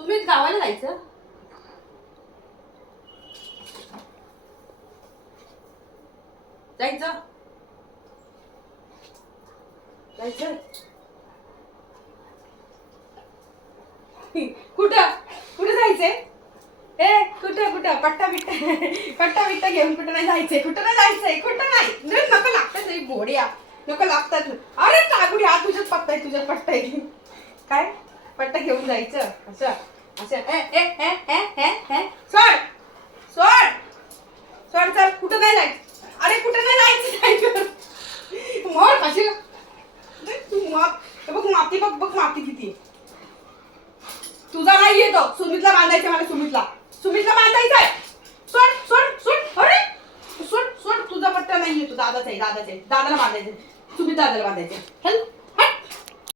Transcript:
तुम्ही गावाला जायचं? जायचं जायचं कुठं कुठं जायचंय? ए कुठं कुठं पट्टा बिट्टा घेऊन कुठं नाही जायचंय? कुठं नाही जायचंय? कुठं नाही नको लागतात तरी गोड्या नको लागतात. अरे कागुडी हा तुझ्यात पट्टा आहे काय? पट्टा घेऊन जायचं असं असं ए ए ए ए ए ए सोड सोड सोड चल कुठं नाही जायचं? अरे कुठं नाही जायचं मोर कशी तू बघ माती बघ माती किती तुझा नाही येतो. सुमितला बांधायचं मला सुमितला बांधायचंय. सोड सोड सोड अरे सोड सोड तुझा पट्टा नाही येतो. दादाचा आहे दादाला बांधायचं. सुमित दादाला बांधायचं. चल